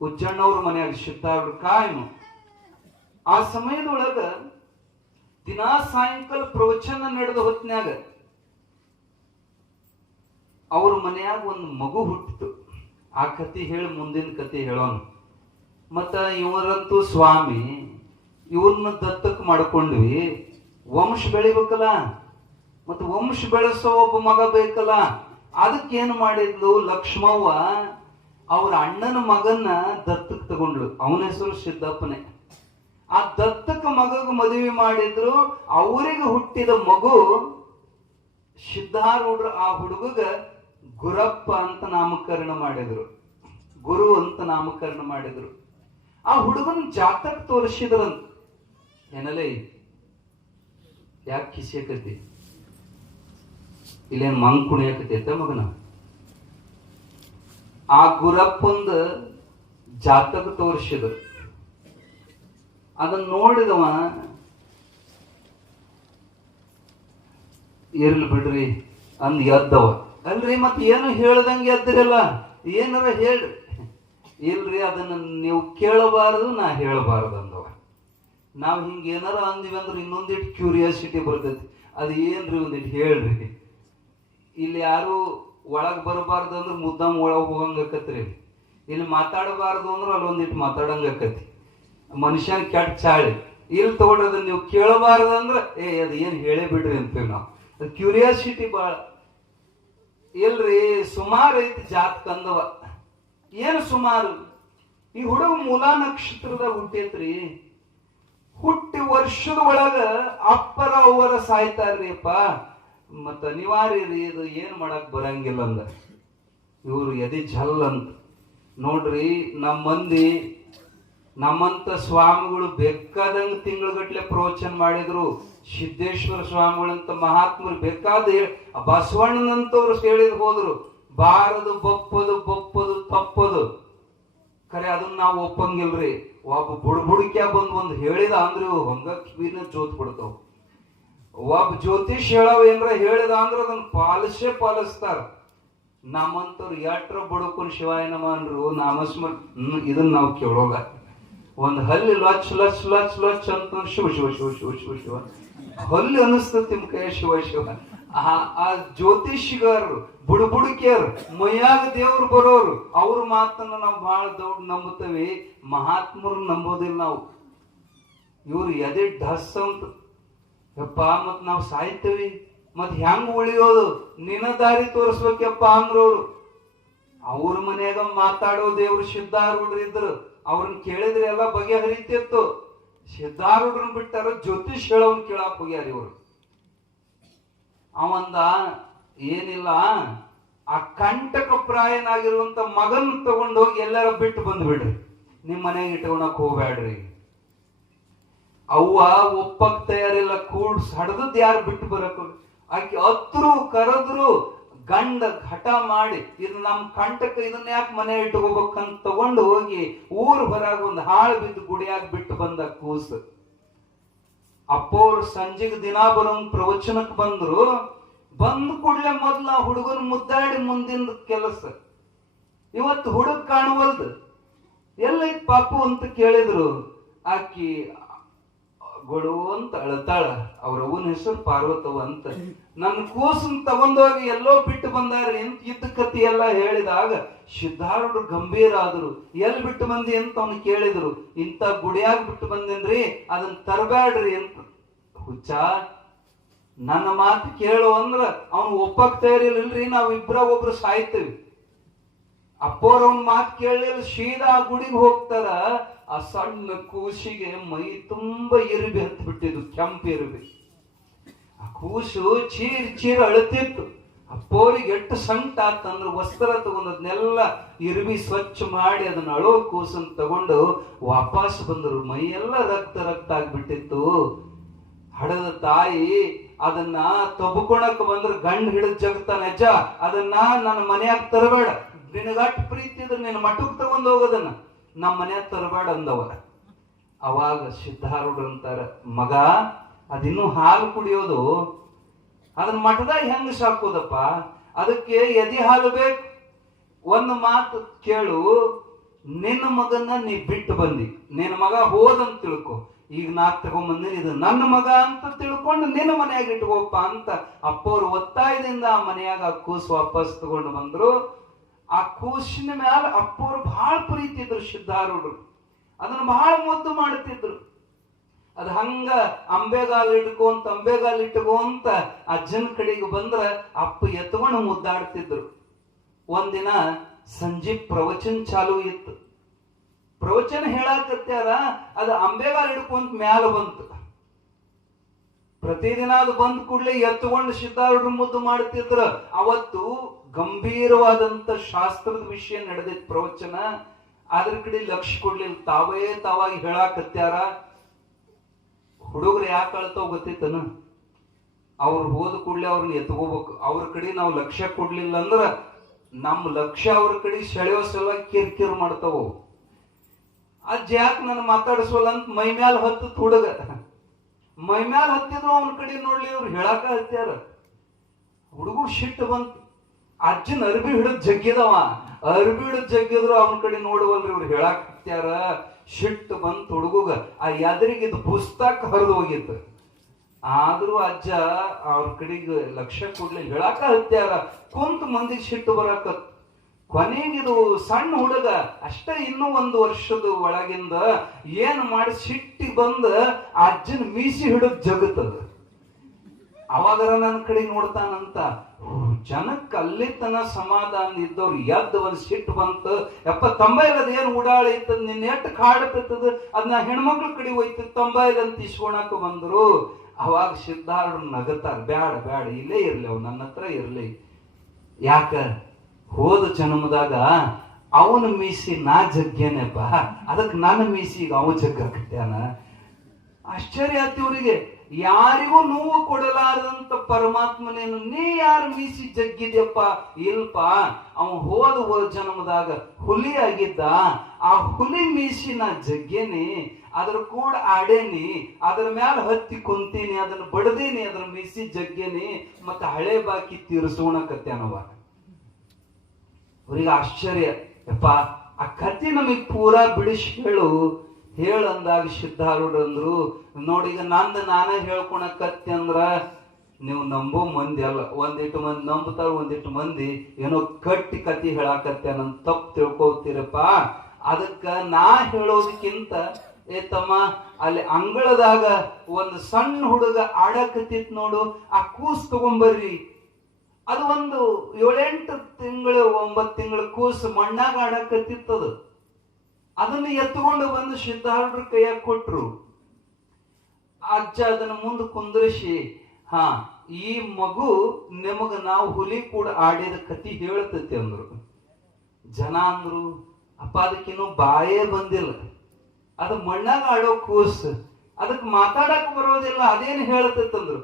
ಉಜ್ಜಣ್ಣವ್ರ ಮನೆಯಾಗ ಸಿದ್ಧಾರೂಢ ಕಾಯಂ. ಆ ಸಮಯದೊಳಗ ದಿನಾ ಸಾಯಂಕಾಲ ಪ್ರವಚನ ನಡೆದ ಹೊತ್ನ್ಯಾಗ ಅವ್ರ ಮನೆಯಾಗ ಒಂದು ಮಗು ಹುಟ್ಟಿತು. ಆ ಕತಿ ಹೇಳಿ ಮುಂದಿನ ಕತಿ ಹೇಳೋಣ. ಮತ್ತ ಇವರಂತೂ ಸ್ವಾಮಿ, ಇವ್ರನ್ನ ದತ್ತಕ್ ಮಾಡ್ಕೊಂಡ್ವಿ, ವಂಶ ಬೆಳಿಬೇಕಲ್ಲ, ಮತ್ತ ವಂಶ ಬೆಳೆಸೋ ಒಬ್ಬ ಮಗ ಬೇಕಲ್ಲ. ಅದಕ್ಕೇನು ಮಾಡಿದ್ಲು ಲಕ್ಷ್ಮವ್ವ, ಅವ್ರ ಅಣ್ಣನ ಮಗನ್ನ ದತ್ತಕ್ ತಗೊಂಡ್ಲು. ಅವನ ಹೆಸರು ಸಿದ್ದಪ್ಪನೇ. ಆ ದತ್ತಕ ಮಗಗ ಮದುವೆ ಮಾಡಿದ್ರು. ಅವರಿಗೆ ಹುಟ್ಟಿದ ಮಗು ಸಿದ್ಧಾರೂಢರು ಆ ಹುಡುಗಗ ಗುರಪ್ಪ ಅಂತ ನಾಮಕರಣ ಮಾಡಿದ್ರು, ಗುರು ಅಂತ ನಾಮಕರಣ ಮಾಡಿದ್ರು. ಆ ಹುಡುಗನ ಜಾತಕ ತೋರಿಸಿದ್ರಂತ. ಏನಲ್ಲ ಯಾಕೆ ಕಿಸಿಯಕತಿ, ಇಲ್ಲೇನ್ ಮಂಗ್ ಕುಣಿಯಕತಿ ಮಗನ? ಆ ಗುರಪ್ಪಂದ ಜಾತಕ ತೋರಿಸಿದ್ರು. ಅದನ್ನ ನೋಡಿದವ, ಇರ್ಲಿ ಬಿಡ್ರಿ ಅಂದ್ ಎದ್ದವ. ಅಲ್ರಿ ಮತ್ ಏನು ಹೇಳ್ದಂಗೆ ಎದ್ದಿರಲ್ಲ, ಏನಾರ ಹೇಳ್ರಿ. ಇಲ್ರಿ ಅದನ್ನ ನೀವು ಕೇಳಬಾರದು, ನಾ ಹೇಳಬಾರದು ಅಂದವ. ನಾವ್ ಹಿಂಗ ಏನಾರ ಅಂದಿವಿ ಅಂದ್ರೆ ಇನ್ನೊಂದಿಟ್ಟು ಕ್ಯೂರಿಯಾಸಿಟಿ ಬರ್ತೈತಿ. ಅದ್ ಏನ್ರಿ ಒಂದಿಟ್ಟು ಹೇಳ್ರಿ. ಇಲ್ಲಿ ಯಾರು ಒಳಗ್ ಬರಬಾರ್ದು ಅಂದ್ರೆ ಮುದ್ದಾಮ್ ಒಳಗ್ ಹೋಗಂಗಕತ್ರಿ. ಇಲ್ಲಿ ಮಾತಾಡಬಾರ್ದು ಅಂದ್ರೆ ಅಲ್ಲೊಂದಿಟ್ಟು ಮಾತಾಡಂಗಕತಿ. ಮನುಷ್ಯನ್ ಕೆಟ್ಟ ಚಾಳಿ. ಇಲ್ಲಿ ತಗೊಂಡ್ರೆ ಅದನ್ನ ನೀವು ಕೇಳಬಾರ್ದು ಅಂದ್ರೆ ಅದ್ ಏನ್ ಹೇಳೇ ಬಿಡ್ರಿ ಅಂತೀವಿ ನಾವು. ಕ್ಯೂರಿಯಾಸಿಟಿ ಬಾಳ. ಇಲ್ರಿ ಸುಮಾರು ಐತಿ ಜಾತಕ ಅಂದವ. ಏನು ಸುಮಾರು? ಈ ಹುಡುಗ ಮೂಲಾ ನಕ್ಷತ್ರದಾಗ ಹುಟ್ಟೈತ್ರಿ. ಹುಟ್ಟಿ ವರ್ಷದ ಒಳಗ ಅಪ್ಪರ ಅವ್ವರ ಸಾಯ್ತಾರ್ರಿ ಅಪ್ಪ. ಮತ್ತ ಅನಿವಾರ್ಯ ರೀ, ಇದು ಏನ್ ಮಾಡಕ್ ಬರಂಗಿಲ್ಲ ಅಂದ. ಇವ್ರು ಎದಿ ಝಲ್ ಅಂತ ನೋಡ್ರಿ. ನಮ್ಮ ಮಂದಿ, ನಮ್ಮಂತ ಸ್ವಾಮಿಗಳು ಬೇಕಾದಂಗ ತಿಂಗಳಗಟ್ಲೆ ಪ್ರವಚನ ಮಾಡಿದ್ರು. ಸಿದ್ದೇಶ್ವರ ಸ್ವಾಮಿಗಳಂತ ಮಹಾತ್ಮರು ಬೇಕಾದ ಬಸವಣ್ಣನಂತವ್ರು ಹೇಳಿದ್ ಹೋದ್ರು. ಬಾರದು ಬಪ್ಪದು ಬಪ್ಪದು ತಪ್ಪದು ಖರೆ ಅದನ್ನ ನಾವು ಒಪ್ಪಂಗಿಲ್ರಿ. ಒಬ್ಬ ಬುಡ್ಬುಡಿಕ್ಯಾ ಬಂದ್ ಹೇಳಿದ ಅಂದ್ರೆ ಹಂಗ ಕಿವಿನ ಜೋತ್ ಬಿಡ್ತಾವ. ಒಬ್ಬ ಜ್ಯೋತಿಷ್ ಹೇಳವ್ ಏನ್ರ ಹೇಳಿದ ಅಂದ್ರೆ ಅದನ್ನ ಪಾಲಿಸೇ ಪಾಲಿಸ್ತಾರ. ನಮ್ಮಂತವ್ರು ಎಟ್ರ ಬುಡಕೊಂಡ್ ಶಿವಾಯ ನಮ ಅನ್ರು ನಾಮಸ್ಮರ್ ಇದನ್ನ ನಾವು ಕೇಳೋಲ್ಲ. ಒಂದ್ ಹಲ್ಲಿ ಲಚ್ ಲಚ್ ಲಚ್ ಲಚ್ ಅಂತ ಶಿವ ಶಿವ ಶಿವ ಶಿವ ಶಿವ ಶಿವ ಹಲ್ಲಿ ಅನಿಸ್ತತಿ ನಿಮ್ ಕೈ ಶಿವ ಶಿವ. ಆ ಜ್ಯೋತಿಷಿಗಾರರು ಬುಡುಕಿಯರು ಮೈಯಾಗ ದೇವ್ರು ಬರೋರು ಅವ್ರ ಮಾತನ್ನ ನಾವು ಬಹಳ ದೊಡ್ಡ ನಂಬುತ್ತೇವೆ. ಮಹಾತ್ಮರು ನಂಬೋದಿಲ್ಲ ನಾವು. ಇವ್ರು ಎದೆ ಢಸ್ ಅಂತ ಯಪ್ಪ ಮತ್ ನಾವ್ ಸಾಯ್ತೇವಿ, ಮತ್ ಹೆಂಗ್ ಉಳಿಯೋದು, ನಿನ್ನ ದಾರಿ ತೋರಿಸ್ಬೇಕಪ್ಪ ಅಂದ್ರವ್ರು. ಅವ್ರ ಮನ್ಯಾಗ ಮಾತಾಡೋ ದೇವ್ರು ಸಿದ್ಧಾರೂಢರು ಇದ್ರು. ಅವ್ರನ್ನ ಕೇಳಿದ್ರೆ ಎಲ್ಲ ಬಗೆಹರಿತಿತ್ತು. ಸಿದ್ಧಾರೂಢರನ್ನ ಬಿಟ್ಟಾರ, ಜ್ಯೋತಿಷ್ ಹೇಳೋನ್ ಕೇಳಕ್ ಹೋಗ್ಯಾರ ಇವ್ರು. ಅವಂದ ಏನಿಲ್ಲ, ಆ ಕಂಟಕ ಪ್ರಾಯನಾಗಿರುವಂತ ಮಗನ್ ತಗೊಂಡೋಗಿ ಎಲ್ಲಾರ ಬಿಟ್ಟು ಬಂದ್ಬಿಡ್ರಿ, ನಿಮ್ ಮನೆಗೆ ಇಟ್ಕೊಳಕ್ ಹೋಗ್ಬ್ಯಾಡ್ರಿ. ಅವ್ವ ಒಪ್ಪಕ್ ತಯಾರಿಲ್ಲ, ಕೂಡ್ಸ್ ಹಡ್ದದ್ ಯಾರು ಬಿಟ್ಟು ಬರಕ್. ಆಕಿ ಹತ್ರು ಕರೆದ್ರು, ಗಂಡ ಹಠ ಮಾಡಿ ಇದು ನಮ್ ಕಂಟಕ, ಇದನ್ನ ಯಾಕೆ ಮನೆ ಇಟ್ಕೋಬೇಕಂತ ತಗೊಂಡು ಹೋಗಿ ಊರ್ ಹೊರಗ ಒಂದು ಹಾಳು ಬಿದ್ದು ಗುಡಿಯಾಗ ಬಿಟ್ಟು ಬಂದ ಕೂಸ್. ಅಪ್ಪವ್ರು ಸಂಜೆಗೆ ದಿನಾ ಬರೋಂಗ್ ಪ್ರವಚನಕ್ ಬಂದ್ರು. ಬಂದ್ ಕೂಡ್ಲೆ ಮೊದ್ಲ ಹುಡುಗನ್ ಮುದ್ದಾಡಿ ಮುಂದಿನ ಕೆಲಸ. ಇವತ್ತು ಹುಡುಗ ಕಾಣುವಲ್ದು, ಎಲ್ಲೈತ್ ಪಾಪು ಅಂತ ಕೇಳಿದ್ರು. ಆಕಿ ಗೊಡು ಅಂತ ಅಳತಾಳ. ಅವ್ರ ಅವನ ಹೆಸರು ಪಾರ್ವತವ ಅಂತ. ನನ್ನ ಕೂಸನ್ ತಗೊಂಡೋಗಿ ಎಲ್ಲೋ ಬಿಟ್ಟು ಬಂದಾರ ಎಂತ ಇದ್ದ ಕತಿ ಎಲ್ಲ ಹೇಳಿದಾಗ ಸಿದ್ಧಾರೂಢರು ಗಂಭೀರ ಆದ್ರು. ಎಲ್ ಬಿಟ್ಟು ಬಂದಿ ಅಂತ ಅವ್ನು ಕೇಳಿದ್ರು. ಇಂತ ಗುಡಿಯಾಗ ಬಿಟ್ಟು ಬಂದೇನ್ರಿ, ಅದನ್ನ ತರಬ್ಯಾಡ್ರಿ ಅಂತ. ಹುಚ್ಚ, ನನ್ನ ಮಾತು ಕೇಳು ಅಂದ್ರ ಅವ್ನು ಒಪ್ಪಕ್ ತಯಾರಿಲ್ರಿ. ನಾವ್ ಇಬ್ರ ಒಬ್ರು ಸಾಯ್ತೇವಿ. ಅಪ್ಪೋರ್ ಅವನ್ ಮಾತು ಕೇಳಲಿಲ್ಲ, ಸೀದಾ ಆ ಗುಡಿಗೆ ಹೋಗ್ತಾರ. ಆ ಸಣ್ಣ ಕೂಸಿಗೆ ಮೈ ತುಂಬಾ ಇರುಬಿ ಹತ್ತು ಬಿಟ್ಟಿದ್ದು, ಕೆಂಪು ಇರುಬಿ. ಆ ಕೂಸು ಚೀರ್ ಅಳತಿತ್ತು. ಅಪ್ಪೋರಿಗೆ ಎಷ್ಟು ಸಂಕಟ ಆತಂದ್ರೆ ವಸ್ತ್ರ ತಗೊಂಡದ್ನೆಲ್ಲ ಇರುಬಿ ಸ್ವಚ್ಛ ಮಾಡಿ ಅದನ್ನ ಅಳೋ ಕೂಸನ್ ತಗೊಂಡು ವಾಪಸ್ ಬಂದರು. ಮೈ ಎಲ್ಲ ರಕ್ತ ಆಗ್ಬಿಟ್ಟಿತ್ತು. ಹಡದ ತಾಯಿ ಅದನ್ನ ತಬ್ಕೊಳಕ್ ಬಂದ್ರೆ ಗಂಡ ಹಿಡಿದ್ ಜಗತ್ತಾನ. ಅಜ್ಜ ಅದನ್ನ ನನ್ನ ಮನ್ಯಾಗ ತರಬೇಡ, ನಿನಗಟ್ಟು ಪ್ರೀತಿ ಇದ್ರೆ ನಿನ್ನ ಮಠಕ್ ತಗೊಂಡ್ ಹೋಗೋದನ್ನ ನಮ್ಮ ಮನ್ಯಾಗ ತರಬೇಡ ಅಂದವ. ಅವಾಗ ಸಿದ್ಧಾರೂಢರು ಅಂತಾರ, ಮಗ ಅದಿನ್ನೂ ಹಾಲು ಕುಡಿಯೋದು, ಅದನ್ನ ಮಠದಾಗ ಹೆಂಗ್ ಸಾಕೋದಪ್ಪ, ಅದಕ್ಕೆ ಎದಿ ಹಾಲು ಬೇಕು. ಒಂದು ಮಾತು ಕೇಳು, ನಿನ್ನ ಮಗನ್ನ ನೀ ಬಿಟ್ಟು ಬಂದಿ, ನಿನ್ನ ಮಗ ಹೋದಂತ ತಿಳ್ಕೊ, ಈಗ ನಾ ತಗೊಂಬಂದಿನಿ, ಇದು ನನ್ನ ಮಗ ಅಂತ ತಿಳ್ಕೊಂಡು ನಿನ್ನ ಮನೆಯಾಗ ಇಟ್ಕೋಪ್ಪ ಅಂತ ಅಪ್ಪವ್ರು ಒತ್ತಾಯದಿಂದ ಆ ಮನೆಯಾಗ ಆ ಕೂಸು ವಾಪಸ್ ತಗೊಂಡು ಬಂದ್ರು. ಆ ಕೂಸಿನ ಮ್ಯಾಲ ಅಪ್ಪವ್ರು ಬಹಳ ಪ್ರೀತಿದ್ರು ಸಿದ್ಧಾರೂಢರು, ಅದನ್ನ ಬಹಳ ಮುದ್ದು ಮಾಡ್ತಿದ್ರು. ಅದ್ ಹಂಗ ಅಂಬೆಗಾಲ್ ಇಟ್ಕೊಂತ ಅಜ್ಜನ ಕಡೆಗೆ ಬಂದ್ರ ಅಪ್ಪ ಎತ್ಕೊಂಡು ಮುದ್ದಾಡ್ತಿದ್ರು. ಒಂದಿನ ಸಂಜೆ ಪ್ರವಚನ ಚಾಲು ಇತ್ತು. ಪ್ರವಚನ ಹೇಳಾಕತ್ಯಾರ, ಅದು ಅಂಬೆಗಾಲ್ ಹಿಡ್ಕೊಂತ ಮ್ಯಾಲ ಬಂತು. ಪ್ರತಿದಿನ ಅದು ಬಂದ್ ಕೂಡ್ಲೆ ಎತ್ಕೊಂಡು ಸಿದ್ಧಾರೂಢರು ಮುದ್ದು ಮಾಡ್ತಿದ್ರ. ಅವತ್ತು ಗಂಭೀರವಾದಂತ ಶಾಸ್ತ್ರದ ವಿಷಯ ನಡೆದಿತ್ತು ಪ್ರವಚನ. ಅದ್ರ ಕಡೆ ಲಕ್ಷ್ಯ ಕೊಡ್ಲಿಲ್ಲ, ತಾವಾಗಿ ಹೇಳಾಕತ್ಯಾರ. ಹುಡುಗರು ಯಾಕೆ ಅಳ್ತಾವ್ ಗೊತ್ತಿತ್ತನ? ಅವ್ರು ಹೋದ ಕೂಡ್ಲೆ ಅವ್ರನ್ನ ಎತ್ಕೋಬೇಕು. ಅವ್ರ ಕಡೆ ನಾವು ಲಕ್ಷ್ಯ ಕೊಡ್ಲಿಲ್ಲ ಅಂದ್ರ ನಮ್ಮ ಲಕ್ಷ್ಯ ಅವ್ರ ಕಡೆ ಸೆಳೆಯೋ ಸಲುವಾಗಿ ಕಿರ್ಕಿರ್ ಮಾಡ್ತಾವ. ಅಜ್ಜ ಯಾಕೆ ನನ್ನ ಮಾತಾಡಿಸೋಲ್ಲ ಅಂತ ಮೈಮ್ಯಾಲ ಹತ್ತತ್ ಹುಡುಗ. ಮೈಮ್ಯಾಲ ಹತ್ತಿದ್ರು ಅವನ ಕಡೆ ನೋಡ್ಲಿ ಇವ್ರು ಹೇಳಾಕ ಹತ್ಯಾರ. ಹುಡುಗರು ಸಿಟ್ಟು ಬಂತು. ಅಜ್ಜನ ಅರ್ಬಿ ಹಿಡಿದ್ ಜಗ್ಗಿದವ, ಅರ್ಬಿ ಹಿಡಿದ್ ಜಗ್ಗಿದ್ರು ಅವನ ಕಡೆ ನೋಡುವಲ್ರಿ ಇವ್ರು ಹೇಳಾಕ ಹತ್ಯಾರ. ಸಿಟ್ಟು ಬಂತು ಹುಡುಗ. ಆ ಎದರಿಗಿದ್ ಪುಸ್ತಕ ಹರಿದು ಹೋಗಿತ್ತು. ಆದ್ರೂ ಅಜ್ಜ ಅವ್ರ ಕಡೆಗೆ ಲಕ್ಷ್ಯ ಕೊಡ್ಲಿ ಹೇಳಾಕ ಹತ್ಯಾರ. ಕುಂತ ಮಂದಿಗೆ ಸಿಟ್ಟು ಬರಾಕತ್. ಕೊನೆಗಿದು ಸಣ್ಣ ಹುಡುಗ ಅಷ್ಟ, ಇನ್ನೂ 1 ವರ್ಷದ ಒಳಗಿಂದ ಏನ್ ಮಾಡಿ ಸಿಟ್ಟಿ ಬಂದ ಅಜ್ಜನ ಮೀಸಿ ಹಿಡಿದ್ ಜಗತ್ತದ. ಅವಾಗರ ನನ್ನ ಕಡೆ ನೋಡ್ತಾನಂತ. ಜನಕ್ಕೆ ಅಲ್ಲಿತನ ಸಮಾಧಾನ ಇದ್ದವ್ರು ಎದ್ದು ಒಂದ್ ಸಿಟ್ಟು ಬಂತು. ಯಪ್ಪ ತಂಬೈಲದ ಏನ್ ಉಡಾಳಿ ಇತ್ತದ, ನಿನ್ನ ಎಟ್ಟು ಕಾಡತದ, ಅದನ್ನ ಹೆಣ್ಮಕ್ಳ ಕಡೆ ಹೋಯ್ತು, ತಂಬೈಲ್ ಅಂತ ಇಸ್ಕೊಳಕ ಬಂದ್ರು. ಅವಾಗ ಸಿದ್ಧಾರೂಢರು ನಗತಾರ, ಬ್ಯಾಡ ಇಲ್ಲೇ ಇರ್ಲಿ, ಅವ್ ನನ್ನ ಹತ್ರ ಇರ್ಲಿ. ಯಾಕ ಹೋದ ಜನ್ಮದಾಗ ಅವನ ಮೀಸಿ ನಾ ಜಗ್ಗೇನೆಪ್ಪ, ಅದಕ್ಕೆ ನನ್ನ ಮೀಸಿಗೆ ಅವ ಜಗ್ಗಾಕತ್ಯಾನ. ಆಶ್ಚರ್ಯ ಆಯ್ತು ಇವ್ರಿಗೆ. ಯಾರಿಗೂ ನೋವು ಕೊಡಲಾರದಂತ ಪರಮಾತ್ಮನೇನು ನೀ ಯಾರು ಮೀಸಿ ಜಗ್ಗಿದ್ಯಪ್ಪ? ಇಲ್ಪ, ಅವ ಹೋದ ಜನ್ಮದಾಗ ಹುಲಿ ಆಗಿದ್ದ. ಆ ಹುಲಿ ಮೀಸಿ ನಾ ಜಗ್ಗೇನಿ, ಅದ್ರ ಕೂಡ ಆಡೇನಿ, ಅದ್ರ ಮ್ಯಾಲ ಹತ್ತಿ ಕುಂತೀನಿ, ಅದನ್ನ ಬಡದೀನಿ, ಅದ್ರ ಮೀಸಿ ಜಗ್ಗೇನಿ, ಮತ್ತೆ ಹಳೆ ಬಾಕಿ ತೀರ್ಸೋಣಕತ್ಯಾನವ. ಅವ್ರಿಗೆ ಆಶ್ಚರ್ಯ. ಯಪ್ಪ ಆ ಕಥೆ ನಮಗ್ ಪೂರಾ ಬಿಡಿಸಿ ಹೇಳಂದಾಗ ಸಿದ್ಧಾರೂಢರು ಅಂದ್ರು, ನೋಡಿ ಈಗ ನಾನೇ ಹೇಳ್ಕೊಳಕತ್ತಿ ಅಂದ್ರ ನೀವು ನಂಬೋ ಮಂದಿ ಅಲ್ಲ. ಒಂದಿಟ್ಟು ಮಂದಿ ನಂಬುತ್ತಾರ, ಒಂದಿಟ್ಟು ಮಂದಿ ಏನೋ ಕಟ್ಟಿ ಕತಿ ಹೇಳಾಕತ್ತೆ ನನ್ನ ತಪ್ಪು ತಿಳ್ಕೊತೀರಪ್ಪ. ಅದಕ್ಕ ನಾ ಹೇಳೋದಕ್ಕಿಂತ ತಮ್ಮ ಅಲ್ಲಿ ಅಂಗಳದಾಗ ಒಂದು ಸಣ್ಣ ಹುಡುಗ ಆಡಕತ್ತಿತ್ ನೋಡು, ಆ ಕೂಸ್ ತಗೊಂಬರ್ರಿ. ಅದು ಒಂದು 7-8 ತಿಂಗಳು 9 ತಿಂಗಳ ಕೂಸು ಮಣ್ಣಾಗ ಆಡಕತ್ತಿತ್ತದು. ಅದನ್ನ ಎತ್ಕೊಂಡು ಬಂದು ಸಿದ್ಧಾರೂಢರ ಕೈಯಾಗ ಕೊಟ್ರು. ಅಜ್ಜ ಅದನ್ನ ಮುಂದೆ ಕುಂದ್ರಿಸಿ, ಈ ಮಗು ನಿಮಗ ನಾವು ಹುಲಿ ಕೂಡ ಆಡಿದ ಕತಿ ಹೇಳ್ತತಿ ಅಂದ್ರು. ಜನ ಅಂದ್ರು, ಅಪ್ಪ ಅದಕ್ಕಿನ್ನೂ ಬಾಯೇ ಬಂದಿಲ್ಲ, ಅದು ಮಣ್ಣಾಗ ಆಡೋ ಕೂಸು, ಅದಕ್ಕೆ ಮಾತಾಡಕ್ ಬರೋದಿಲ್ಲ, ಅದೇನು ಹೇಳ್ತೈತಂದ್ರು.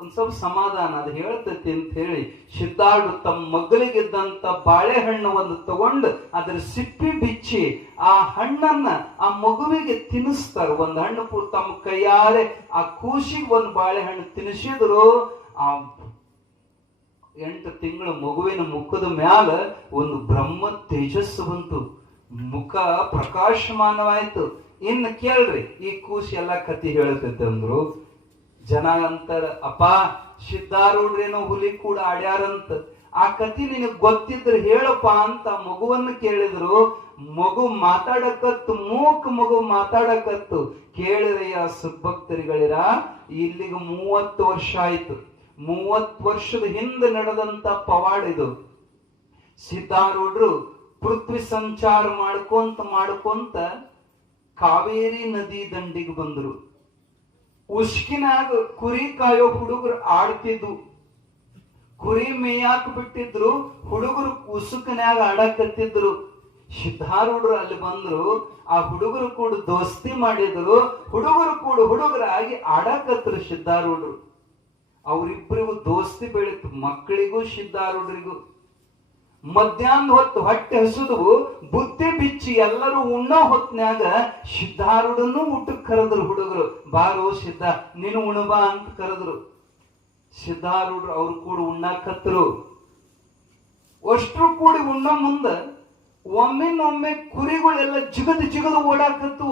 ಒಂದ್ ಸ್ವಲ್ಪ ಸಮಾಧಾನ, ಅದು ಹೇಳ್ತೈತಿ ಅಂತ ಹೇಳಿ ಸಿದ್ಧಾರೂಢರು ತಮ್ಮ ಮಗ್ಗಲಿಗಿದ್ದಂತ ಬಾಳೆಹಣ್ಣು ಒಂದು ತಗೊಂಡು ಅದ್ರ ಸಿಪ್ಪಿ ಬಿಚ್ಚಿ ಆ ಹಣ್ಣನ್ನ ಆ ಮಗುವಿಗೆ ತಿನ್ನಿಸ್ತಾರ. ಒಂದ್ ಹಣ್ಣು ತಮ್ಮ ಕೈಯಾರೆ ಆ ಕೂಸಿಗೆ ಒಂದು ಬಾಳೆಹಣ್ಣು ತಿನ್ನಿಸಿದ್ರು. ಆ 8 ತಿಂಗಳ ಮಗುವಿನ ಮುಖದ ಮ್ಯಾಲ ಒಂದು ಬ್ರಹ್ಮ ತೇಜಸ್ಸು ಬಂತು, ಮುಖ ಪ್ರಕಾಶಮಾನವಾಯ್ತು. ಇನ್ನು ಕೇಳ್ರಿ, ಈ ಕೂಸಿ ಎಲ್ಲಾ ಕತಿ ಹೇಳ್ತೈತೆ ಅಂದ್ರು. ಜನ ಅಂತಾರ, ಅಪ್ಪ ಸಿದ್ಧಾರೂಢರೇನೋ ಹುಲಿ ಕೂಡ ಆಡ್ಯಾರಂತ, ಆ ಕತಿ ನಿನಗ್ ಗೊತ್ತಿದ್ರೆ ಹೇಳಪ್ಪ ಅಂತ ಮಗುವನ್ನು ಕೇಳಿದ್ರು. ಮಗು ಮಾತಾಡಕತ್ತು, ಮಗು ಮಾತಾಡಕತ್ತು. ಕೇಳಿರಯ್ಯ ಸದ್ಭಕ್ತರಿಗಳಿರ, ಇಲ್ಲಿಗೆ 30 ವರ್ಷ ಆಯ್ತು. 30 ವರ್ಷದ ಹಿಂದೆ ನಡೆದಂತ ಪವಾಡ ಇದು. ಸಿದ್ಧಾರೂಢರು ಪೃಥ್ವಿ ಸಂಚಾರ ಮಾಡ್ಕೊಂತ ಕಾವೇರಿ ನದಿ ದಂಡಿಗೆ ಬಂದ್ರು. ಉಸ್ಕಿನಾಗ ಕುರಿ ಕಾಯೋ ಹುಡುಗರು ಆಡ್ತಿದ್ವು. ಕುರಿ ಮೇಯಾಕ ಬಿಟ್ಟಿದ್ರು, ಹುಡುಗರು ಉಸುಕಿನಾಗ ಆಡಕತ್ತಿದ್ರು. ಸಿದ್ಧಾರೂಢರು ಅಲ್ಲಿ ಬಂದ್ರು. ಆ ಹುಡುಗರು ಕೂಡ ದೋಸ್ತಿ ಮಾಡಿದ್ರು. ಹುಡುಗರು ಕೂಡ ಹುಡುಗರಾಗಿ ಆಡಕತ್ರು ಸಿದ್ಧಾರೂಢರು. ಅವರಿಬ್ಬರಿಗೂ ದೋಸ್ತಿ ಬೆಳೀತು, ಮಕ್ಕಳಿಗೂ ಸಿದ್ಧಾರೂಢರಿಗೂ. ಮಧ್ಯಾಹ್ನ ಹೊತ್ತು ಹೊಟ್ಟೆ ಹಸುದು ಬುದ್ಧಿ ಬಿಚ್ಚಿ ಎಲ್ಲರೂ ಉಣ್ಣೋ ಹೊತ್ನ್ಯಾಗ ಸಿದ್ಧಾರೂಢನು ಊಟಕ್ಕೆ ಕರೆದ್ರು ಹುಡುಗರು. ಬಾರೋ ಸಿದ್ಧ, ನೀನು ಉಣಬಾ ಅಂತ ಕರೆದ್ರು. ಸಿದ್ಧಾರೂಢರು ಅವ್ರು ಕೂಡ ಉಣ್ಣಾಕತ್ರು. ಅಷ್ಟ್ರು ಕೂಡಿ ಉಣ್ಣೋ ಮುಂದ ಒಮ್ಮಿನೊಮ್ಮೆ ಕುರಿಗಳೆಲ್ಲ ಜಿಗದು ಓಡಾಕತ್ತು.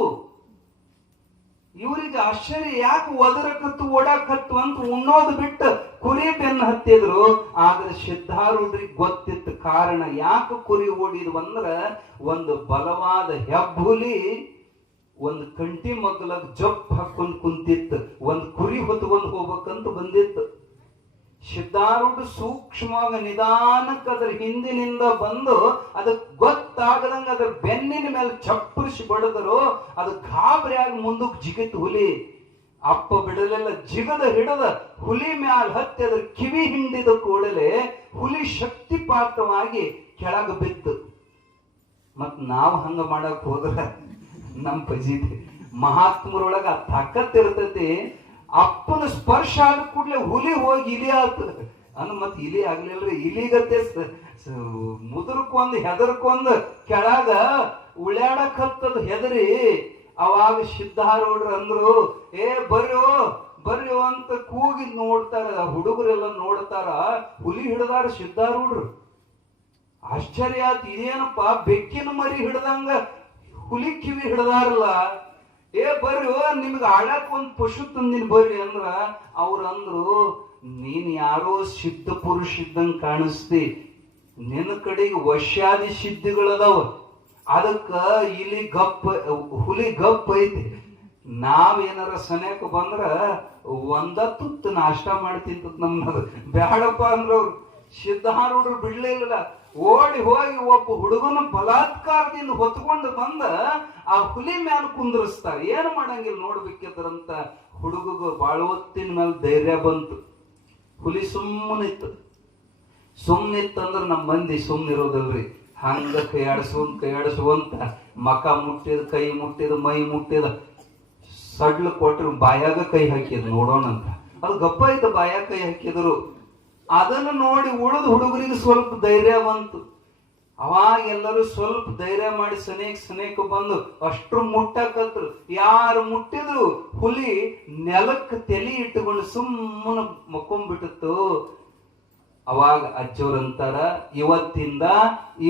ಇವ್ರಿಗೆ ಆಶ್ಚರ್ಯ, ಯಾಕೆ ಒದರಕತ್ತು ಓಡಾಕತ್ತು ಅಂತ ಉಣ್ಣೋದು ಬಿಟ್ಟು ಕುರಿ ಬೆನ್ನು ಹತ್ತಿದ್ರು. ಆದ್ರೆ ಸಿದ್ಧಾರೂಢರಿಗೆ ಗೊತ್ತಿತ್ತು ಕಾರಣ. ಯಾಕೆ ಕುರಿ ಓಡಿದ್ವು ಅಂದ್ರ, ಒಂದು ಬಲವಾದ ಹೆಬ್ಬುಲಿ ಒಂದು ಕಂಟಿ ಮಗ್ಲಾಗ ಜಪ್ ಹಾಕೊಂಡ್ ಕುಂತಿತ್ತು, ಒಂದು ಕುರಿ ಹೊತ್ಕೊಂಡು ಹೋಗ್ಬೇಕಂತ ಬಂದಿತ್ತು. ಸಿದ್ಧಾರೂಢ ಸೂಕ್ಷ್ಮವಾಗಿ ನಿಧಾನಕ್ಕೆ ಅದ್ರ ಹಿಂದಿನಿಂದ ಬಂದು ಅದಕ್ಕೆ ಗೊತ್ತಾಗದಂಗ ಅದ್ರ ಬೆನ್ನಿನ ಮೇಲೆ ಚಪ್ಪರಿಸಿ ಬಡದರು. ಅದು ಗಾಬರಿಯಾಗಿ ಮುಂದಕ್ಕೆ ಜಿಗಿತು ಹುಲಿ. ಅಪ್ಪ ಬಿಡಲೆಲ್ಲ ಜಿಗದ ಹಿಡದ ಹುಲಿ ಮ್ಯಾಲ ಹತ್ತಿ ಅದ್ರ ಕಿವಿ ಹಿಂಡಿದ ಕೂಡಲೇ ಹುಲಿ ಶಕ್ತಿಪಾತವಾಗಿ ಕೆಳಗ ಬಿತ್ತು. ಮತ್ ನಾವು ಹಂಗ ಮಾಡಕ್ ಹೋದ್ರ ನಮ್ ಪಜಿತಿ ಮಹಾತ್ಮರೊಳಗ ಆ ತಾಕತ್ ಇರ್ತೈತಿ. ಅಪ್ಪನ ಸ್ಪರ್ಶ ಆದ ಕೂಡ್ಲೆ ಹುಲಿ ಹೋಗಿ ಇಲಿ ಆತ ಅಂದ್ ಮತ್ ಇಲಿ ಆಗ್ಲಿಲ್ರಿ. ಇಲಿಗತ್ತೆ ಮುದುರ್ಕೊಂದ್ ಹೆದರ್ಕೊಂಡ್ ಕೆಳಗ ಉಳ್ಯಾಡಕ್ ಹತ್ತದ ಹೆದರಿ. ಅವಾಗ ಸಿದ್ಧಾರೂಢರು ಅಂದ್ರು, ಬರ್ರಿ ಅಂತ ಕೂಗಿ ನೋಡ್ತಾರ. ಹುಡುಗರೆಲ್ಲ ನೋಡ್ತಾರ, ಹುಲಿ ಹಿಡ್ದಾರ ಸಿದ್ಧಾರೂಢರು. ಆಶ್ಚರ್ಯ ಆತ್, ಇದೇನಪ್ಪ ಬೆಕ್ಕಿನ ಮರಿ ಹಿಡ್ದಂಗ ಹುಲಿ ಕಿವಿ ಹಿಡ್ದಾರಲ್ಲ. ಬರ್ರಿ ನಿಮ್ಗೆ ಆಡಕ್ ಒಂದ್ ಪಶು ತಂದಿನ ಬರ್ರಿ ಅಂದ್ರ ಅವ್ರಂದ್ರು, ನೀನ್ ಯಾರೋ ಸಿದ್ಧ ಪುರುಷ ಇದ್ದಂಗ ಕಾಣಿಸ್ತಿ, ನಿನ್ನ ಕಡೆಗೆ ವಶ್ಯಾದಿ ಸಿದ್ಧಿಗಳದಾವ, ಅದಕ್ಕ ಇಲ್ಲಿ ಹುಲಿ ಗಪ್ ಐತಿ. ನಾವೇನಾರ ಸನೇಕ ಬಂದ್ರ ಒಂದ ತುತ್ತು ನಾಷ್ಟ ಮಾಡಿ ತಿಂತದ ನಮ್ದು. ಬ್ಯಾಡಪ್ಪ ಅಂದ್ರ ಅವ್ರು ಸಿದ್ಧಾರೂಢರು ಬಿಡ್ಲಿಲ್ಲ. ಓಡಿ ಹೋಗಿ ಒಬ್ಬ ಹುಡುಗನ ಬಲಾತ್ಕಾರದಿಂದ ಹೊತ್ಕೊಂಡು ಬಂದ ಆ ಹುಲಿ ಮ್ಯಾಲ ಕುಂದ್ರಸ್ತಾರ. ಏನು ಮಾಡಂಗಿಲ್ಲ ನೋಡ್ಬೇಕಿದ್ರಂತ. ಹುಡುಗ ಬಾಳ ಹೊತ್ತಿನ ಮೇಲೆ ಧೈರ್ಯ ಬಂತು. ಹುಲಿ ಸುಮ್ಮನಿತ್ತಂದ್ರ ನಮ್ಮ ಮಂದಿ ಸುಮ್ಮನಿರೋದಲ್ರಿ. ಹಂಗ ಕೈಯಾಡಿಸುವಂತ ಮಕ ಮುಟ್ಟಿದ, ಕೈ ಮುಟ್ಟಿದ, ಮೈ ಮುಟ್ಟಿದ, ಸಡ್ಲು ಕೊಟ್ರು ಬಾಯಾಗ ಕೈ ಹಾಕಿದ್ರು ನೋಡೋಣಂತ. ಅದು ಗಪ್ಪ ಇದ್ದ ಬಾಯಾಗ ಕೈ ಹಾಕಿದ್ರು. ಅದನ್ನು ನೋಡಿ ಉಳಿದ ಹುಡುಗರಿಗೆ ಸ್ವಲ್ಪ ಧೈರ್ಯ ಬಂತು. ಅವಾಗ ಎಲ್ಲರೂ ಸ್ವಲ್ಪ ಧೈರ್ಯ ಮಾಡಿ ಸನೇಕ ಬಂದು ಅಷ್ಟ್ರು ಮುಟ್ಟಕತ್ರು. ಯಾರು ಮುಟ್ಟಿದ್ರು ಹುಲಿ ನೆಲಕ್ಕೆ ತಲೆ ಇಟ್ಟುಕೊಂಡು ಸುಮ್ಮನೆ ಮಕ್ಕೊಂಡ್ಬಿಟ್ಟಿತ್ತು. ಅವಾಗ ಅಜ್ಜೋರಂತಾರ, ಇವತ್ತಿಂದ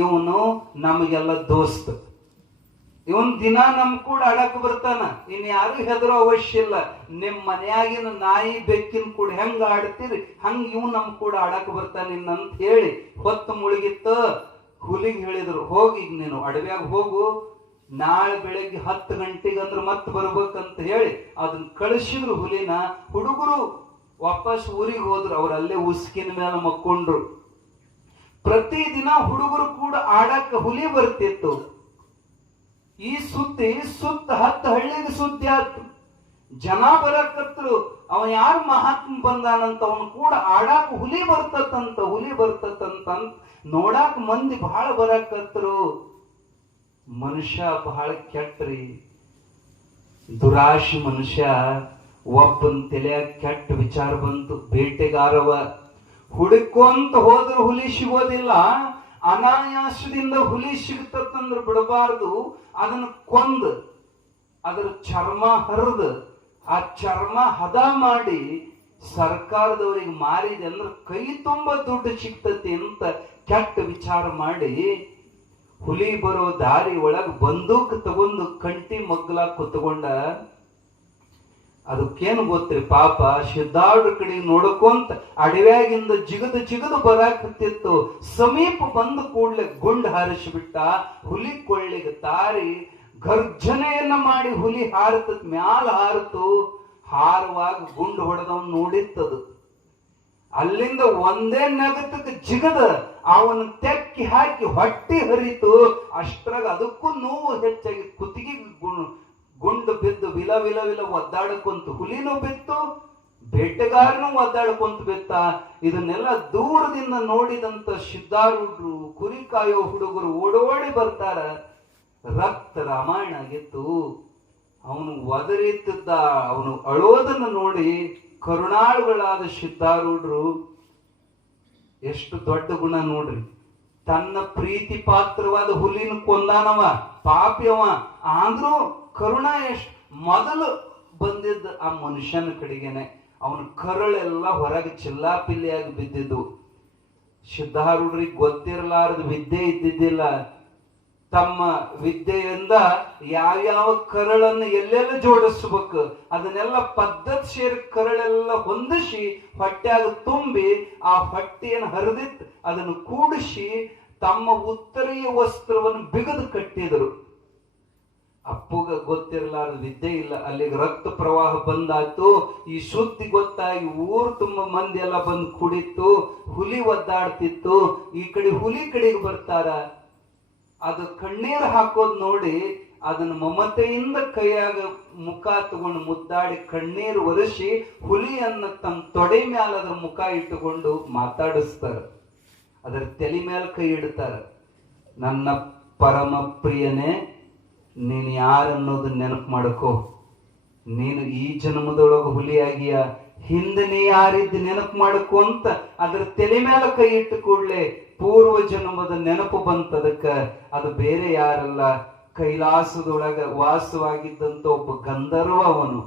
ಇವನು ನಮಗೆಲ್ಲ ದೋಸ್ತ್, ಇವನ್ ದಿನ ನಮ್ ಕೂಡ ಆಡಕ್ ಬರ್ತಾನ, ಇನ್ ಯಾರು ಹೆದರೋ ಅವಶ್ಯ ಇಲ್ಲ. ನಿಮ್ ಮನೆಯಾಗಿನ ನಾಯಿ ಬೆಕ್ಕಿನ ಕೂಡ ಹೆಂಗ ಆಡ್ತೀರಿ ಹಂಗ ಇವ್ ನಮ್ ಕೂಡ ಆಡಕ್ ಬರ್ತಾನ ಅಂತ ಹೇಳಿ ಹೊತ್ತು ಮುಳುಗಿತ್ತ. ಹುಲಿಗೆ ಹೇಳಿದ್ರು, ಹೋಗಿ ಈಗ ನೀನು ಅಡವ್ಯಾಗ ಹೋಗು, ನಾಳೆ ಬೆಳಗ್ಗೆ 10 ಗಂಟೆಗೆ ಅಂದ್ರೆ ಮತ್ತೆ ಬರ್ಬೇಕಂತ ಹೇಳಿ ಅದನ್ನ ಕಳಿಸಿದ್ರು ಹುಲಿನ. ಹುಡುಗರು ವಾಪಸ್ ಊರಿಗೆ ಹೋದ್ರು. ಅವ್ರ ಅಲ್ಲೇ ಉಸ್ಕಿನ ಮೇಲೆ ಮಕ್ಕೊಂಡ್ರು. ಪ್ರತಿದಿನ ಹುಡುಗರು ಕೂಡ ಆಡಕ್ಕ ಹುಲಿ ಬರ್ತಿತ್ತು. ಈ ಸುದ್ದಿ ಸುತ್ತ 10 ಹಳ್ಳಿಗೆ ಸುದ್ದಿ ಆಯ್ತು. ಜನ ಬರಕತ್ರು, ಅವ ಯಾರು ಮಹಾತ್ಮ ಬಂದಾನಂತ, ಅವನು ಕೂಡ ಆಡಾಕ ಹುಲಿ ಬರ್ತತಂತ ನೋಡಾಕ ಮಂದಿ ಬಹಳ ಬರಕತ್ರು. ಮನುಷ್ಯ ಬಹಳ ಕೆಟ್ಟ್ರಿ, ದುರಾಶಿ ಮನುಷ್ಯ. ಒಬ್ಬನ ತಲೆಯಾಗ ಕೆಟ್ಟ ವಿಚಾರ ಬಂತು. ಬೇಟೆಗಾರವ ಹುಡುಕೊಂತ ಹೋದ್ರು ಹುಲಿ ಸಿಗೋದಿಲ್ಲ. ಅನಾಯಾಸದಿಂದ ಹುಲಿ ಸಿಗ್ತಂದ್ರೆ ಬಿಡಬಾರ್ದು, ಅದನ್ನ ಕೊಂದು ಅದರ ಚರ್ಮ ಹರಿದು ಆ ಚರ್ಮ ಹದ ಮಾಡಿ ಸರ್ಕಾರದವರಿಗೆ ಮಾರಿದೆ ಅಂದ್ರೆ ಕೈ ತುಂಬ ದುಡ್ಡು ಸಿಗ್ತತಿ ಅಂತ ಕೆಟ್ಟ ವಿಚಾರ ಮಾಡಿ ಹುಲಿ ಬರೋ ದಾರಿ ಒಳಗ ಬಂದೂಕ್ ತಗೊಂಡು ಕಂಟಿ ಮಗ್ಲ ಕುತ್ಕೊಂಡ. ಅದಕ್ಕೇನು ಗೊತ್ತ್ರಿ, ಪಾಪ ಸಿದ್ಧಾರೂಢರ ಕಡೆಗೆ ನೋಡ್ಕೊಂತ ಅಡವ್ಯಾಗಿಂದ ಜಿಗದು ಬರಾಕತ್ತಿತ್ತು. ಸಮೀಪ ಬಂದ ಕೂಡ್ಲೆ ಗುಂಡ್ ಹಾರಿಸಿಬಿಟ್ಟ. ಹುಲಿ ಕೊಳ್ಳಿಗೆ ತಾರಿ ಗರ್ಜನೆಯನ್ನ ಮಾಡಿ ಹುಲಿ ಹಾರತದ ಮ್ಯಾಲ ಹಾರತು. ಹಾರುವಾಗ ಗುಂಡು ಹೊಡೆದವನ್ ನೋಡಿತ್ತದು. ಅಲ್ಲಿಂದ ಒಂದೇ ನಗತಕ್ಕೆ ಜಿಗದ ಅವನ ತೆಕ್ಕಿ ಹಾಕಿ ಹೊಟ್ಟಿ ಹರಿತು. ಅಷ್ಟ್ರಾಗ ಅದಕ್ಕೂ ನೋವು ಹೆಚ್ಚಾಗಿ ಕುತ್ತಿಗೆ ಗುಂಡು ಬಿದ್ದು ವಿಲ ಒದ್ದಾಡಕೊಂತು. ಹುಲಿನೂ ಬಿತ್ತು, ಬೇಟೆಗಾರನು ಒದ್ದಾಡ್ಕೊಂತ ಬಿತ್ತ. ಇದನ್ನೆಲ್ಲ ದೂರದಿಂದ ನೋಡಿದಂತ ಸಿದ್ಧಾರೂಢರು, ಕುರಿ ಕಾಯೋ ಹುಡುಗರು ಓಡೋಡಿ ಬರ್ತಾರ. ರಕ್ತ ರಾಮಾಯಣ ಆಗಿತ್ತು. ಅವನು ಒದರಿತಿದ್ದ, ಅವನು ಅಳೋದನ್ನು ನೋಡಿ ಕರುಣಾಳುಗಳಾದ ಸಿದ್ಧಾರೂಢರು ಎಷ್ಟು ದೊಡ್ಡ ಗುಣ ನೋಡ್ರಿ. ತನ್ನ ಪ್ರೀತಿ ಪಾತ್ರವಾದ ಹುಲಿನ ಕೊಂದಾನವ, ಪಾಪಿಯವ. ಆದ್ರೂ ಕರುಣ ಎಷ್ಟು ಮೊದಲು ಬಂದಿದ್ದ ಆ ಮನುಷ್ಯನ ಕಡೆಗೇನೆ. ಅವನ ಕರುಳೆಲ್ಲ ಹೊರಗೆ ಚಿಲ್ಲಾಪಿಲ್ಲಿಯಾಗಿ ಬಿದ್ದಿದ್ದು. ಸಿದ್ಧಾರೂಢರಿಗೆ ಗೊತ್ತಿರಲಾರದ ವಿದ್ಯೆ ಇದ್ದಿದ್ದಿಲ್ಲ. ತಮ್ಮ ವಿದ್ಯೆಯಿಂದ ಯಾವ್ಯಾವ ಕರಳನ್ನು ಎಲ್ಲೆಲ್ಲ ಜೋಡಿಸ್ಬೇಕು ಅದನ್ನೆಲ್ಲ ಪದ್ಧತಿ ಸೇರಿ ಕರಳೆಲ್ಲ ಹೊಂದಿಸಿ ಹೊಟ್ಟ್ಯಾಗ ತುಂಬಿ ಆ ಹೊಟ್ಟೆಯನ್ನು ಹರಿದಿತ್ತು ಅದನ್ನು ಕೂಡಿಸಿ ತಮ್ಮ ಉತ್ತರೀಯ ವಸ್ತ್ರವನ್ನು ಬಿಗದು ಕಟ್ಟಿದರು. ಅಪ್ಪುಗ ಗೊತ್ತಿರಲಾರ ವಿದ್ಯೆ ಇಲ್ಲ, ಅಲ್ಲಿಗೆ ರಕ್ತ ಪ್ರವಾಹ ಬಂದಾಯ್ತು. ಈ ಸುದ್ದಿ ಗೊತ್ತಾಗಿ ಊರು ತುಂಬ ಮಂದಿ ಎಲ್ಲ ಬಂದು ಕುಡಿತು. ಹುಲಿ ಒದ್ದಾಡ್ತಿತ್ತು. ಈ ಕಡೆ ಹುಲಿ ಕಡೆಗೆ ಬರ್ತಾರ. ಅದು ಕಣ್ಣೀರು ಹಾಕೋದ್ ನೋಡಿ ಅದನ್ನ ಮಮತೆಯಿಂದ ಕೈಯಾಗ ಮುಖ ತಗೊಂಡು ಮುದ್ದಾಡಿ ಕಣ್ಣೀರು ಒರೆಸಿ ಹುಲಿಯನ್ನ ತಮ್ಮ ತೊಡೆ ಮ್ಯಾಲ ಅದ್ರ ಮುಖ ಇಟ್ಟುಕೊಂಡು ಮಾತಾಡಿಸ್ತಾರ. ಅದರ ತಲೆ ಮೇಲೆ ಕೈ ಇಡ್ತಾರ. ನನ್ನ ಪರಮ ಪ್ರಿಯನೇ, ನೀನು ಯಾರನ್ನೋದು ನೆನಪು ಮಾಡ್ಕೋ. ನೀನು ಈ ಜನ್ಮದೊಳಗೆ ಹುಲಿಯಾಗಿಯ, ಹಿಂದೆ ನೀ ಯಾರಿದ್ದು ನೆನಪು ಮಾಡ್ಕೋ ಅಂತ ಅದರ ತಲೆ ಮೇಲೆ ಕೈ ಇಟ್ಟು ಕೂಡ್ಲೆ ಪೂರ್ವ ಜನ್ಮದ ನೆನಪು ಬಂತದಕ್ಕ. ಅದು ಬೇರೆ ಯಾರಲ್ಲ, ಕೈಲಾಸದೊಳಗ ವಾಸವಾಗಿದ್ದಂತ ಒಬ್ಬ ಗಂಧರ್ವ ಅವನು.